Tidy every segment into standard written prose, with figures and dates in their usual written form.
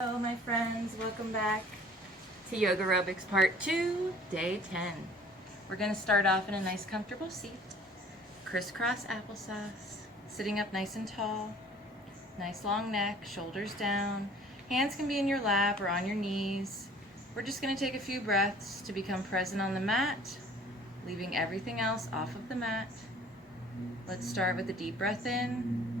Hello my friends, welcome back to Yogarobix Part 2, Day 10. We're going to start off in a nice comfortable seat, crisscross applesauce, sitting up nice and tall, nice long neck, shoulders down. Hands can be in your lap or on your knees. We're just going to take a few breaths to become present on the mat, leaving everything else off of the mat. Let's start with a deep breath in.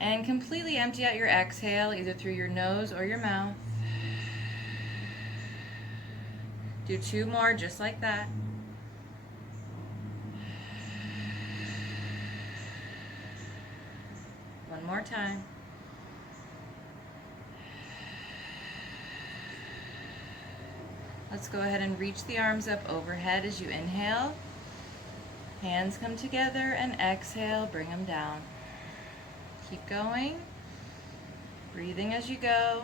And completely empty out your exhale, either through your nose or your mouth. Do 2 more just like that. One more time. Let's go ahead and reach the arms up overhead as you inhale. Hands come together and exhale, bring them down. Keep going, breathing as you go.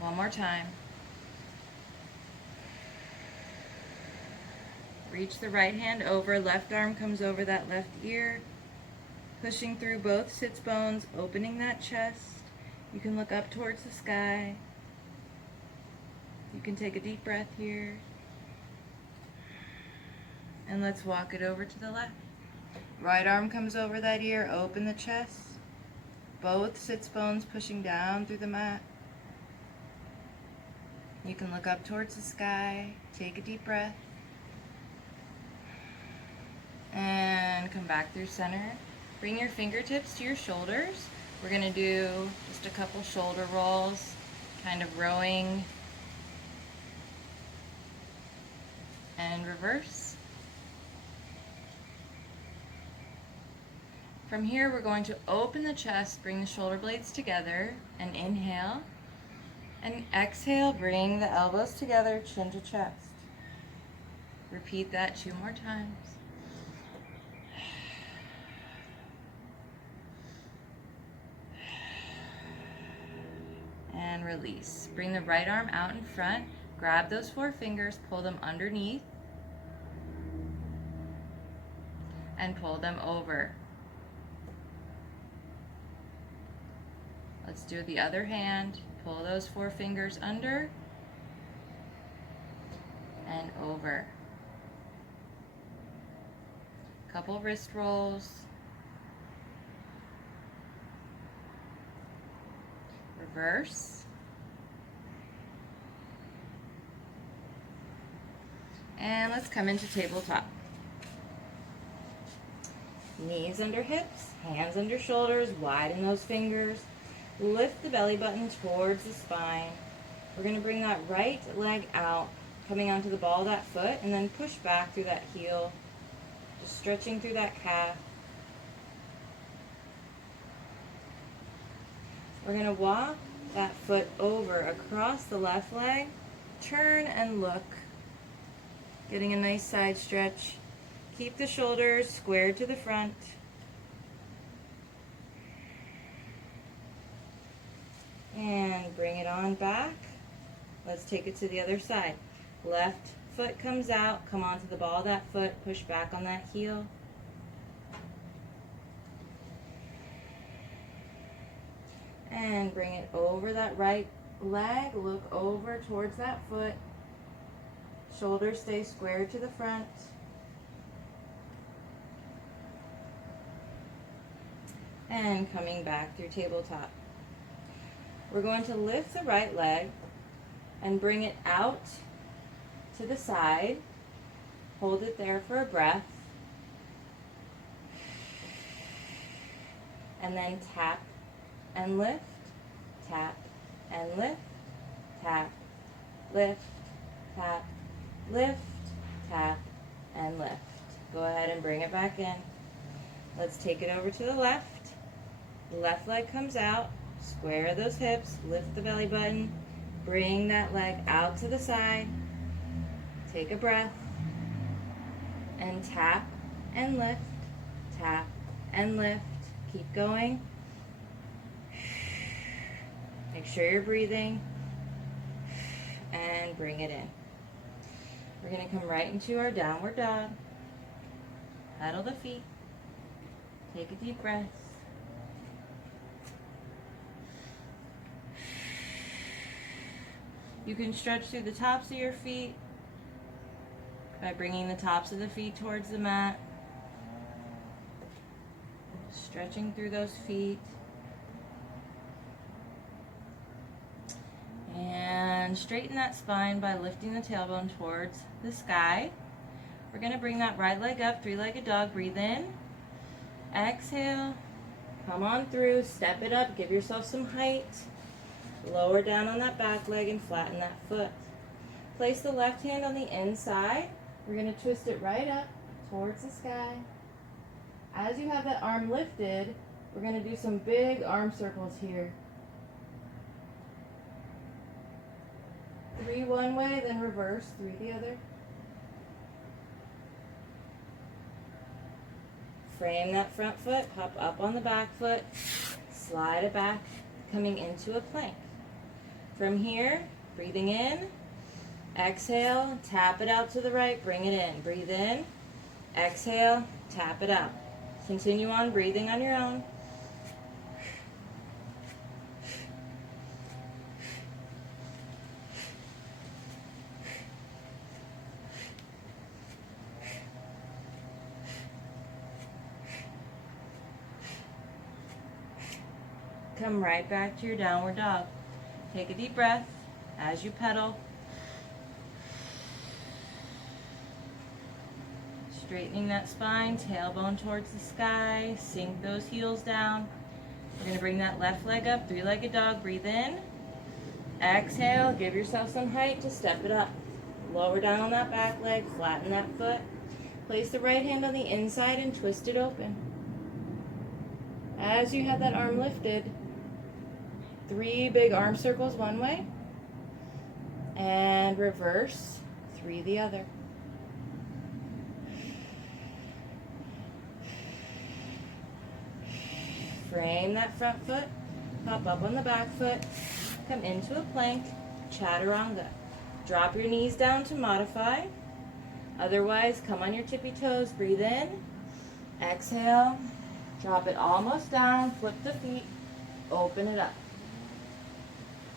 One more time. Reach the right hand over, left arm comes over that left ear, pushing through both sits bones, opening that chest. You can look up towards the sky. You can take a deep breath here. And let's walk it over to the left. Right arm comes over that ear, open the chest. Both sits bones pushing down through the mat. You can look up towards the sky, take a deep breath. And come back through center. Bring your fingertips to your shoulders. We're going to do just a couple shoulder rolls, kind of rowing and reverse. From here, we're going to open the chest, bring the shoulder blades together, and inhale. And exhale, bring the elbows together, chin to chest. Repeat that 2 more times. And release. Bring the right arm out in front. Grab those 4 fingers, pull them underneath, and pull them over. Let's do the other hand. Pull those 4 fingers under and over. Couple wrist rolls. Reverse. And let's come into tabletop. Knees under hips, hands under shoulders, widen those fingers. Lift the belly button towards the spine. We're going to bring that right leg out, coming onto the ball of that foot, and then push back through that heel, just stretching through that calf. We're going to walk that foot over across the left leg, turn and look, getting a nice side stretch. Keep the shoulders squared to the front. And bring it on back. Let's take it to the other side. Left foot comes out, come onto the ball of that foot, push back on that heel. And bring it over that right leg, look over towards that foot. Shoulders stay squared to the front. And coming back through tabletop. We're going to lift the right leg and bring it out to the side. Hold it there for a breath. And then tap and lift, tap and lift, tap, lift, tap, lift, tap, and lift. Go ahead and bring it back in. Let's take it over to the left. Left leg comes out. Square those hips, lift the belly button, bring that leg out to the side, take a breath, and tap and lift, tap and lift. Keep going. Make sure you're breathing, and bring it in. We're going to come right into our downward dog. Pedal the feet. Take a deep breath. You can stretch through the tops of your feet by bringing the tops of the feet towards the mat. Stretching through those feet. And straighten that spine by lifting the tailbone towards the sky. We're going to bring that right leg up, three-legged dog. Breathe in. Exhale. Come on through. Step it up. Give yourself some height. Lower down on that back leg and flatten that foot. Place the left hand on the inside. We're going to twist it right up towards the sky. As you have that arm lifted, we're going to do some big arm circles here. 3 one way, then reverse, 3 the other. Frame that front foot, hop up on the back foot, slide it back, coming into a plank. From here, breathing in, exhale, tap it out to the right, bring it in. Breathe in, exhale, tap it out. Continue on breathing on your own. Come right back to your downward dog. Take a deep breath as you pedal. Straightening that spine, tailbone towards the sky. Sink those heels down. We're going to bring that left leg up, three-legged dog. Breathe in. Exhale, give yourself some height to step it up. Lower down on that back leg, flatten that foot. Place the right hand on the inside and twist it open. As you have that arm lifted, 3 big arm circles one way, and reverse, 3 the other. Frame that front foot, hop up on the back foot, come into a plank, chaturanga. Drop your knees down to modify. Otherwise, come on your tippy toes, breathe in, exhale, drop it almost down, flip the feet, open it up.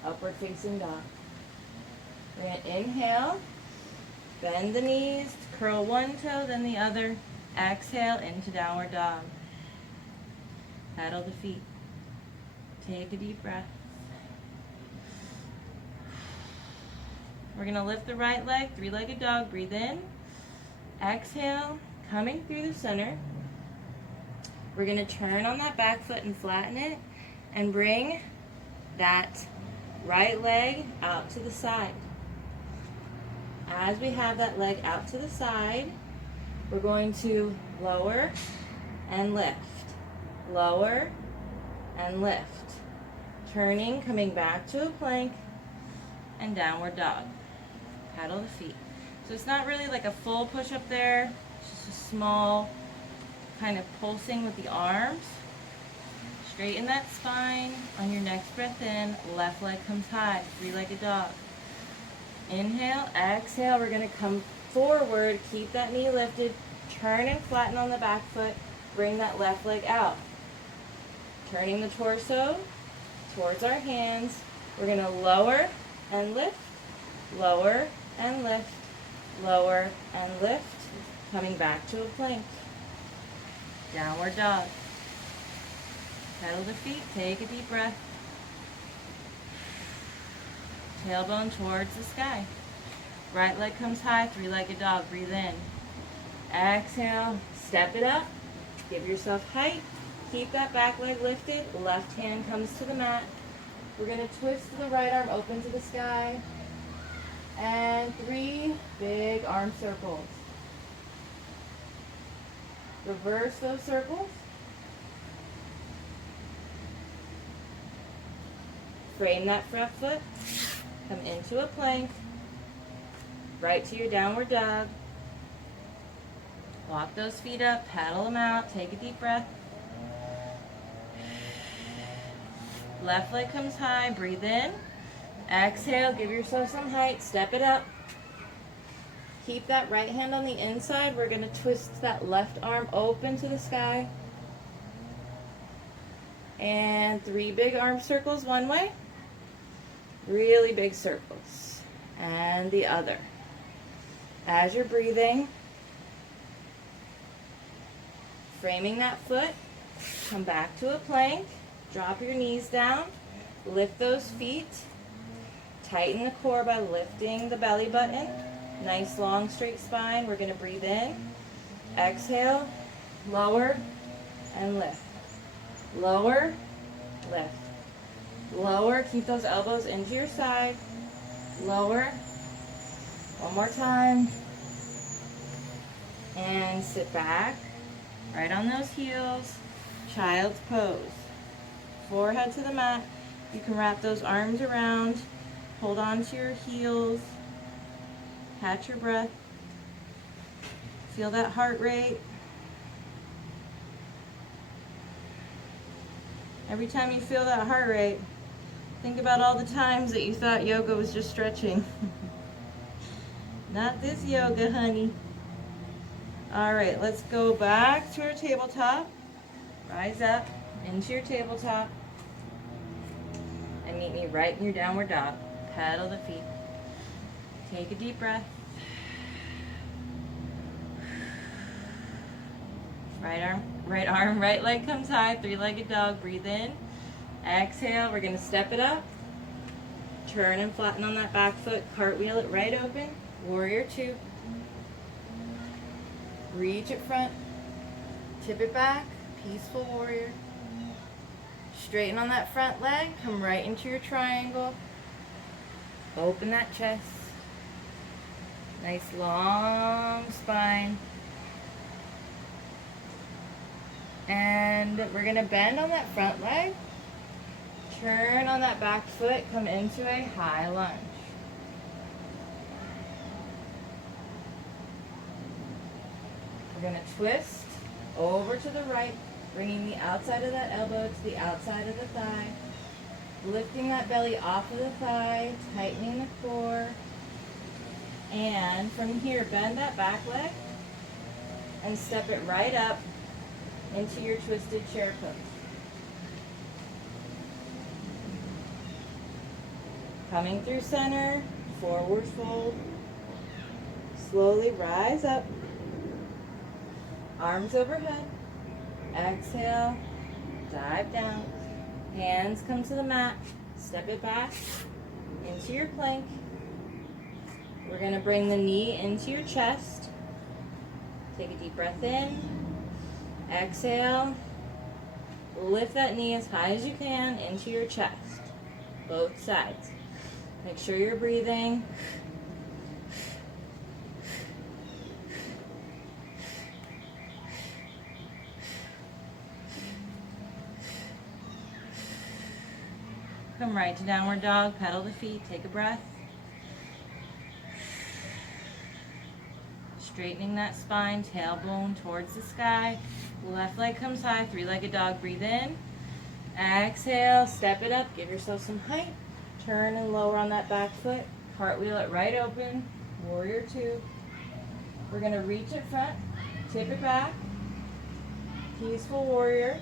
Upward facing dog. We're going to inhale, bend the knees, curl one toe, then the other. Exhale into downward dog. Pedal the feet. Take a deep breath. We're going to lift the right leg, three-legged dog. Breathe in. Exhale, coming through the center. We're going to turn on that back foot and flatten it and bring that right leg out to the side. As we have that leg out to the side, we're going to lower and lift. Lower and lift. Turning, coming back to a plank and downward dog. Paddle the feet. So it's not really like a full push up there. It's just a small kind of pulsing with the arms. Straighten that spine. On your next breath in, left leg comes high, three-legged dog. Inhale, exhale, we're going to come forward, keep that knee lifted, turn and flatten on the back foot, bring that left leg out. Turning the torso towards our hands, we're going to lower and lift, lower and lift, lower and lift, coming back to a plank. Downward dog. Pedal the feet, take a deep breath. Tailbone towards the sky. Right leg comes high, three-legged dog. Breathe in. Exhale, step it up. Give yourself height. Keep that back leg lifted. Left hand comes to the mat. We're going to twist the right arm open to the sky. And 3 big arm circles. Reverse those circles. Frame that front foot. Come into a plank. Right to your downward dog. Walk those feet up, paddle them out, take a deep breath. Left leg comes high, breathe in. Exhale, give yourself some height, step it up. Keep that right hand on the inside. We're going to twist that left arm open to the sky. And 3 big arm circles one way. Really big circles. And the other. As you're breathing, framing that foot, come back to a plank. Drop your knees down. Lift those feet. Tighten the core by lifting the belly button. Nice long straight spine. We're going to breathe in. Exhale. Lower and lift. Lower, lift. Lower. Keep those elbows into your side. Lower. One more time. And sit back. Right on those heels. Child's pose. Forehead to the mat. You can wrap those arms around. Hold on to your heels. Catch your breath. Feel that heart rate. Every time you feel that heart rate, think about all the times that you thought yoga was just stretching. Not this yoga, honey. All right, let's go back to our tabletop. Rise up into your tabletop. And meet me right in your downward dog. Pedal the feet. Take a deep breath. Right arm, right leg comes high. 3-legged dog. Breathe in. Exhale. We're going to step it up. Turn and flatten on that back foot. Cartwheel it right open. Warrior 2. Reach it front. Tip it back. Peaceful warrior. Straighten on that front leg. Come right into your triangle. Open that chest. Nice long spine. And we're going to bend on that front leg. Turn on that back foot. Come into a high lunge. We're going to twist over to the right, bringing the outside of that elbow to the outside of the thigh. Lifting that belly off of the thigh, tightening the core. And from here, bend that back leg and step it right up into your twisted chair pose. Coming through center, forward fold. Slowly rise up. Arms overhead. Exhale, dive down. Hands come to the mat. Step it back into your plank. We're going to bring the knee into your chest. Take a deep breath in. Exhale. Lift that knee as high as you can into your chest. Both sides. Make sure you're breathing. Come right to downward dog. Pedal the feet. Take a breath. Straightening that spine, tailbone towards the sky. Left leg comes high, 3-legged dog. Breathe in. Exhale, step it up, give yourself some height. Turn and lower on that back foot. Cartwheel it right open. Warrior 2. We're going to reach it front, tip it back. Peaceful warrior.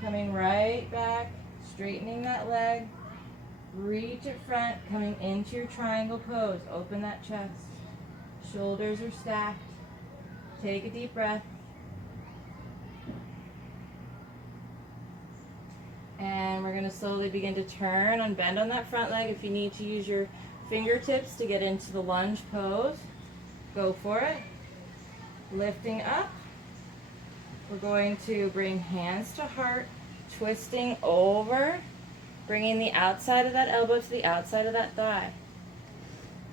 Coming right back, straightening that leg. Reach it front, coming into your triangle pose. Open that chest. Shoulders are stacked. Take a deep breath. And we're going to slowly begin to turn and bend on that front leg. If you need to use your fingertips to get into the lunge pose, go for it. Lifting up. We're going to bring hands to heart, twisting over, bringing the outside of that elbow to the outside of that thigh.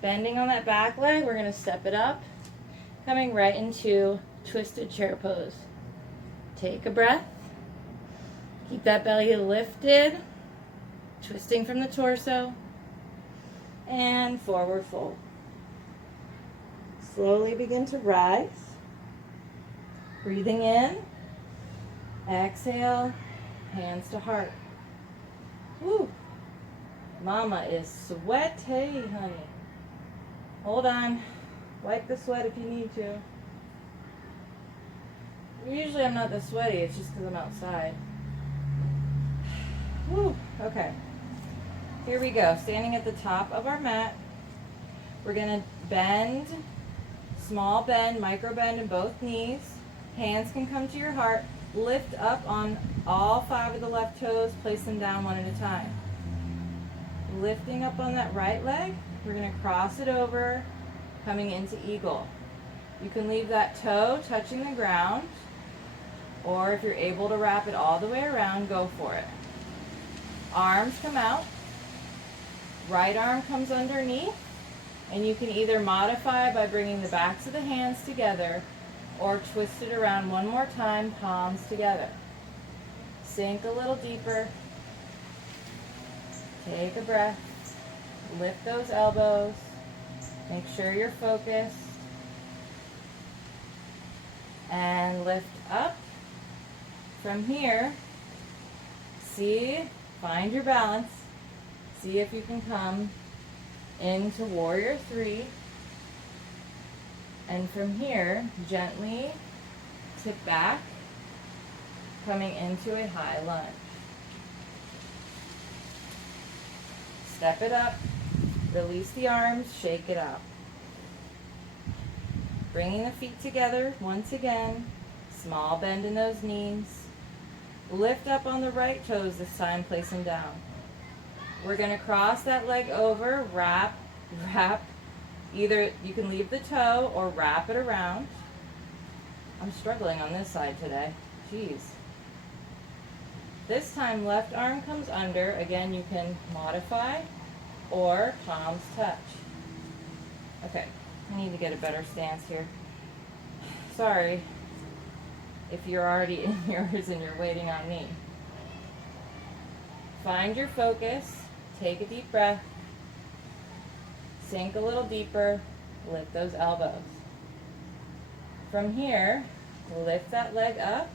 Bending on that back leg, we're going to step it up, coming right into twisted chair pose. Take a breath. Keep that belly lifted, twisting from the torso, and forward fold. Slowly begin to rise. Breathing in. Exhale, hands to heart. Woo! Mama is sweaty, honey. Hold on. Wipe the sweat if you need to. Usually I'm not this sweaty, it's just because I'm outside. Whew, okay. Here we go. Standing at the top of our mat, we're going to bend, small bend, micro bend in both knees. Hands can come to your heart. Lift up on all 5 of the left toes, place them down one at a time. Lifting up on that right leg, we're going to cross it over, coming into eagle. You can leave that toe touching the ground, or if you're able to wrap it all the way around, go for it. Arms come out, right arm comes underneath, and you can either modify by bringing the backs of the hands together or twist it around one more time, palms together. Sink a little deeper. Take a breath. Lift those elbows. Make sure you're focused. And lift up. From here, find your balance. See if you can come into Warrior 3. And from here, gently tip back, coming into a high lunge. Step it up, release the arms, shake it out. Bringing the feet together once again, small bend in those knees. Lift up on the right toes this time, place them down. We're going to cross that leg over, wrap. Either you can leave the toe or wrap it around. I'm struggling on this side today. Jeez. This time left arm comes under. Again, you can modify or palms touch. Okay, I need to get a better stance here. Sorry if you're already in yours and you're waiting on me. Find your focus. Take a deep breath. Sink a little deeper, lift those elbows. From here, lift that leg up.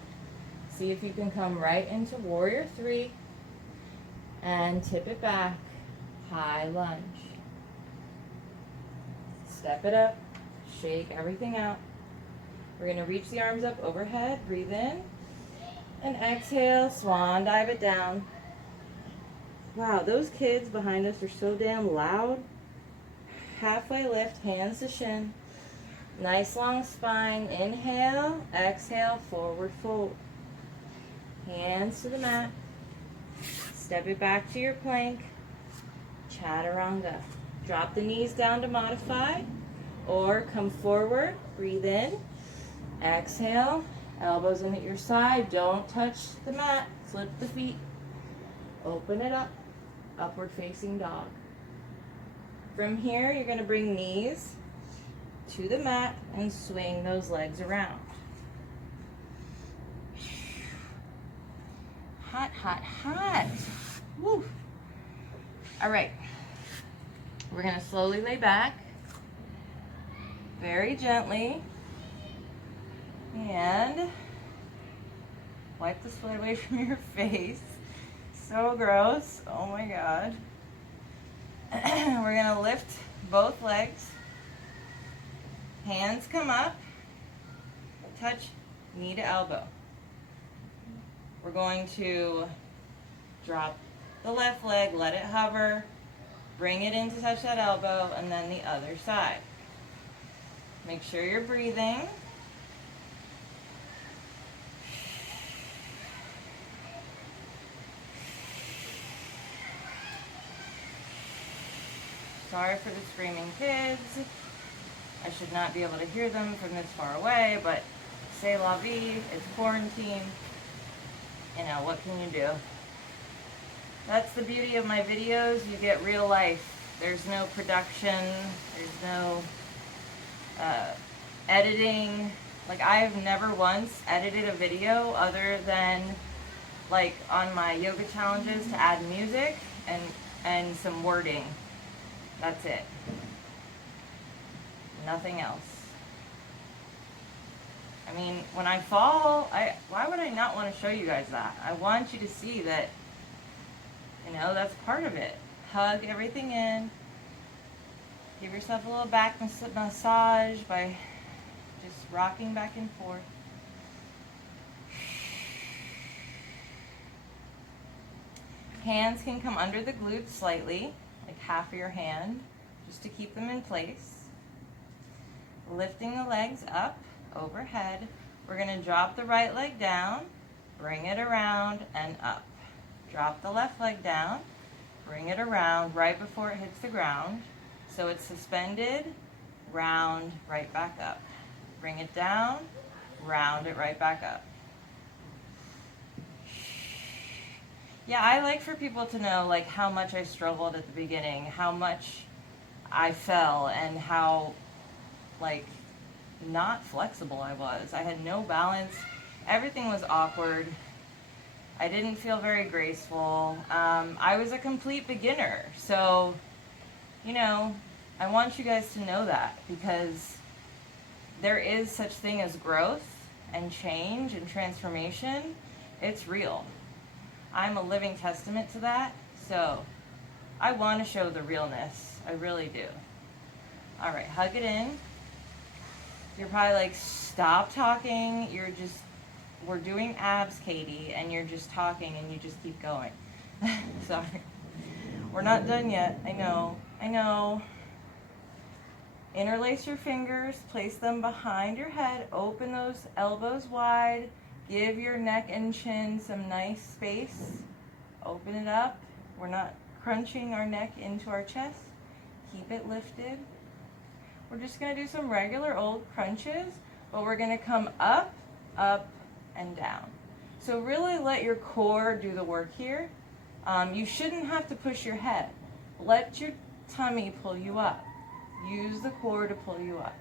See if you can come right into Warrior 3 and tip it back, high lunge. Step it up, shake everything out. We're going to reach the arms up overhead, breathe in, and exhale, swan dive it down. Wow, those kids behind us are so damn loud. Halfway lift, hands to shin. Nice long spine. Inhale, exhale, forward fold. Hands to the mat. Step it back to your plank. Chaturanga. Drop the knees down to modify, or come forward, breathe in. Exhale, elbows in at your side. Don't touch the mat. Flip the feet. Open it up. Upward facing dog. From here, you're going to bring knees to the mat and swing those legs around. Hot, hot, hot. Woo. All right. We're going to slowly lay back, very gently, and wipe the sweat away from your face. So gross. Oh my God. We're going to lift both legs. Hands come up. Touch knee to elbow. We're going to drop the left leg, let it hover, bring it in to touch that elbow, and then the other side. Make sure you're breathing. Sorry for the screaming kids. I should not be able to hear them from this far away, but c'est la vie, it's quarantine. You know, what can you do? That's the beauty of my videos. You get real life. There's no production. There's no editing. Like, I've never once edited a video other than like on my yoga challenges to add music and some wording. That's it. Nothing else. I mean, when I fall, why would I not want to show you guys that? I want you to see that, you know, that's part of it. Hug everything in. Give yourself a little back massage by just rocking back and forth. Hands can come under the glutes slightly, like half of your hand, just to keep them in place. Lifting the legs up, overhead. We're going to drop the right leg down, bring it around and up. Drop the left leg down, bring it around right before it hits the ground. So it's suspended, round, right back up. Bring it down, round it right back up. Yeah, I like for people to know like how much I struggled at the beginning, how much I fell, and how like not flexible I was. I had no balance. Everything was awkward. I didn't feel very graceful. I was a complete beginner. So, you know, I want you guys to know that, because there is such thing as growth and change and transformation. It's real. I'm a living testament to that, so I want to show the realness. I really do. All right, hug it in. You're probably like, stop talking. We're doing abs, Katie, and you're just talking and you just keep going. Sorry. We're not done yet. I know. Interlace your fingers, place them behind your head, open those elbows wide. Give your neck and chin some nice space. Open it up. We're not crunching our neck into our chest. Keep it lifted. We're just going to do some regular old crunches, but we're going to come up, up, and down. So really let your core do the work here. You shouldn't have to push your head. Let your tummy pull you up. Use the core to pull you up.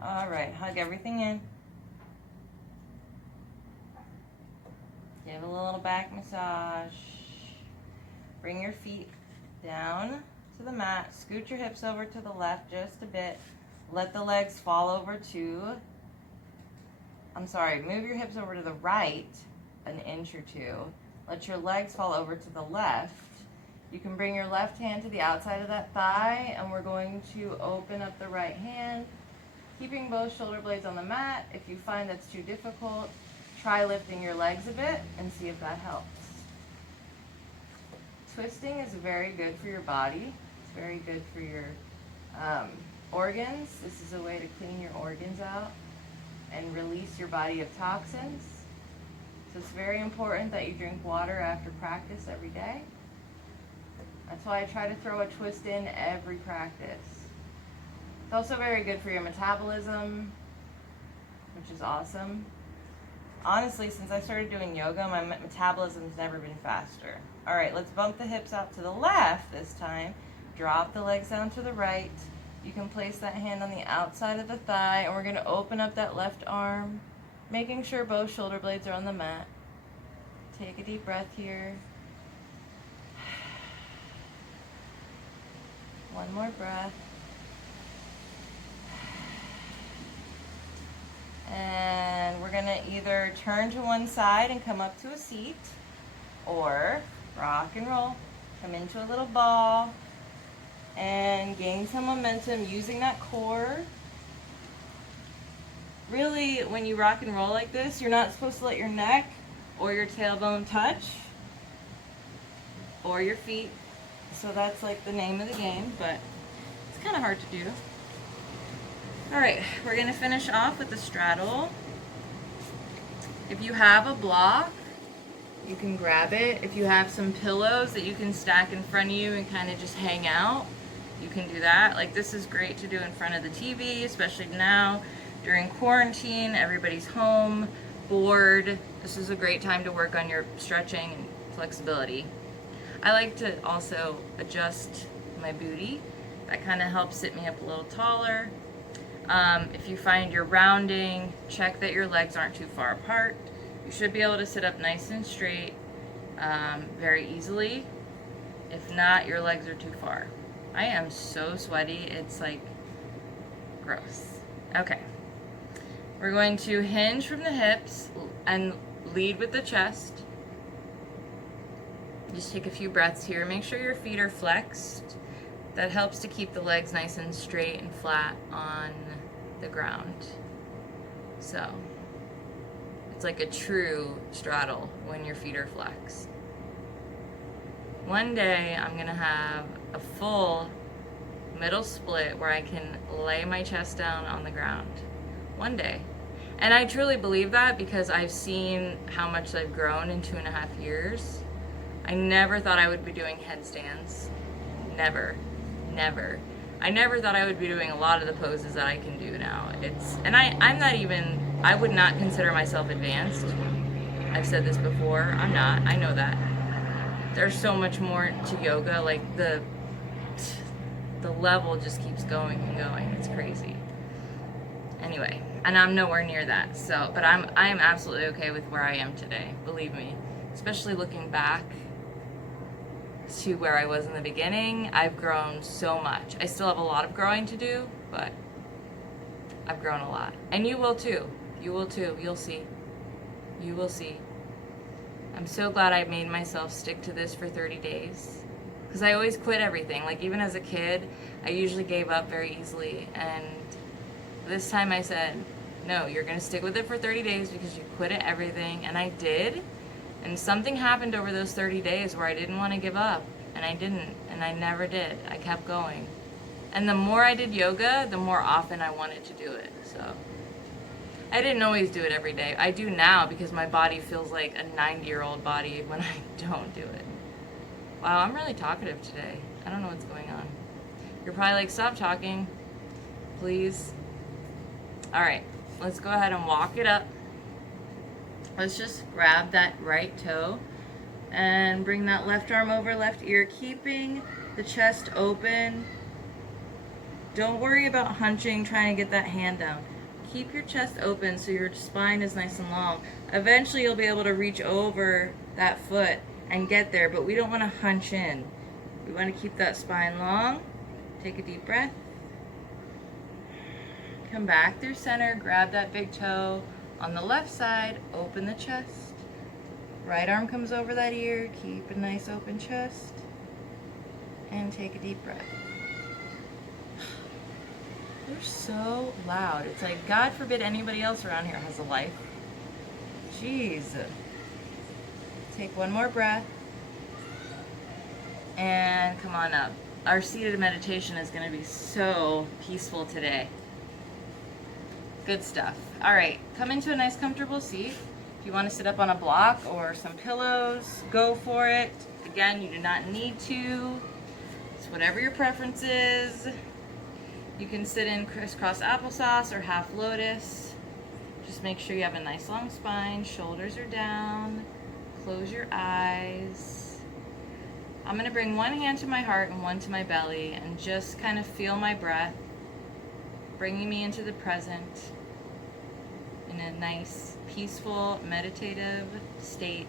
All right, hug everything in. Give a little back massage. Bring your feet down to the mat. Scoot your hips over to the left just a bit. Let the legs fall over move your hips over to the right an inch or two. Let your legs fall over to the left. You can bring your left hand to the outside of that thigh, and we're going to open up the right hand, keeping both shoulder blades on the mat. If you find that's too difficult, try lifting your legs a bit and see if that helps. Twisting is very good for your body. It's very good for your organs. This is a way to clean your organs out and release your body of toxins. So it's very important that you drink water after practice every day. That's why I try to throw a twist in every practice. It's also very good for your metabolism, which is awesome. Honestly, since I started doing yoga, my metabolism's never been faster. All right, let's bump the hips out to the left this time. Drop the legs down to the right. You can place that hand on the outside of the thigh, and we're going to open up that left arm, making sure both shoulder blades are on the mat. Take a deep breath here. One more breath. And we're going to either turn to one side and come up to a seat, or rock and roll, come into a little ball, and gain some momentum using that core. Really, when you rock and roll like this, you're not supposed to let your neck or your tailbone touch, or your feet. So that's like the name of the game, but it's kind of hard to do. All right, we're gonna finish off with the straddle. If you have a block, you can grab it. If you have some pillows that you can stack in front of you and kind of just hang out, you can do that. Like, this is great to do in front of the TV, especially now during quarantine. Everybody's home, bored. This is a great time to work on your stretching and flexibility. I like to also adjust my booty. That kind of helps sit me up a little taller. If you find you're rounding, check that your legs aren't too far apart. You should be able to sit up nice and straight very easily. If not, your legs are too far. I am so sweaty, it's like gross. Okay. We're going to hinge from the hips and lead with the chest. Just take a few breaths here. Make sure your feet are flexed. That helps to keep the legs nice and straight and flat on the ground. So it's like a true straddle when your feet are flexed. One day I'm gonna have a full middle split where I can lay my chest down on the ground. One day. And I truly believe that because I've seen how much I've grown in 2.5 years. I never thought I would be doing headstands. Never. Never. I never thought I would be doing a lot of the poses that I can do now. I'm not even, I would not consider myself advanced. I've said this before. I'm not. I know that. There's so much more to yoga. Like the level just keeps going and going. It's crazy. Anyway, and I'm nowhere near that. So, but I am absolutely okay with where I am today. Believe me. Especially looking back to where I was in the beginning, I've grown so much. I still have a lot of growing to do, but I've grown a lot. And you will too. You will too. You'll see. You will see. I'm so glad I made myself stick to this for 30 days. Because I always quit everything. Like even as a kid, I usually gave up very easily. And this time I said, no, you're going to stick with it for 30 days because you quit at everything. And I did. And something happened over those 30 days where I didn't want to give up. And I didn't. And I never did. I kept going. And the more I did yoga, the more often I wanted to do it. So I didn't always do it every day. I do now because my body feels like a 90-year-old body when I don't do it. Wow, I'm really talkative today. I don't know what's going on. You're probably like, stop talking, please. All right, let's go ahead and walk it up. Let's just grab that right toe and bring that left arm over left ear, keeping the chest open. Don't worry about hunching, trying to get that hand down. Keep your chest open so your spine is nice and long. Eventually you'll be able to reach over that foot and get there, but we don't want to hunch in. We want to keep that spine long. Take a deep breath. Come back through center, grab that big toe on the left side, open the chest. Right arm comes over that ear, keep a nice open chest, and take a deep breath. They're so loud. It's like, God forbid anybody else around here has a life. Jeez. Take one more breath. And come on up. Our seated meditation is going to be so peaceful today. Good stuff. All right, come into a nice comfortable seat. If you want to sit up on a block or some pillows, go for it. Again, you do not need to. It's whatever your preference is. You can sit in crisscross applesauce or half lotus. Just make sure you have a nice long spine, shoulders are down, close your eyes. I'm gonna bring one hand to my heart and one to my belly and just kind of feel my breath, bringing me into the present in a nice, peaceful, meditative state.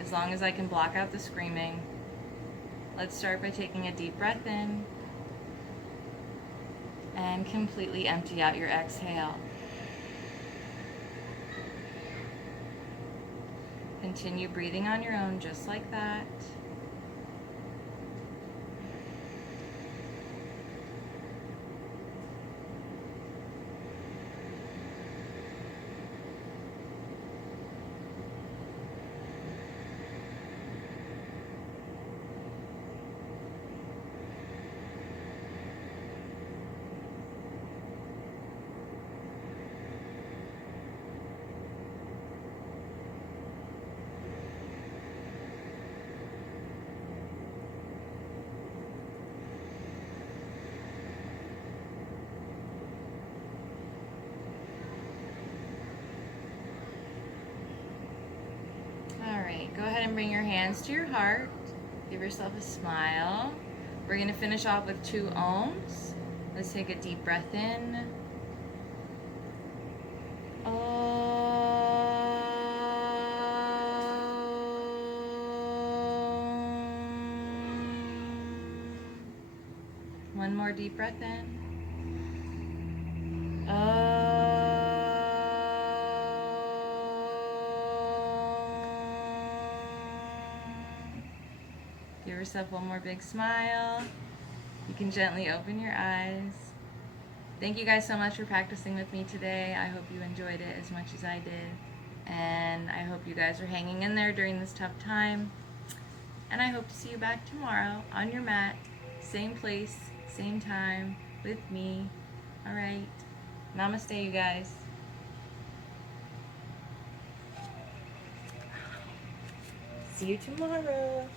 As long as I can block out the screaming. Let's start by taking a deep breath in. And completely empty out your exhale. Continue breathing on your own just like that. bring your hands to your heart. Give yourself a smile. We're going to finish off with 2 ohms. Let's take a deep breath in. One more deep breath in. Give yourself one more big smile. You can gently open your eyes. Thank you guys so much for practicing with me today. I hope you enjoyed it as much as I did. And I hope you guys are hanging in there during this tough time. And I hope to see you back tomorrow on your mat, same place, same time, with me. All right. Namaste, you guys. See you tomorrow.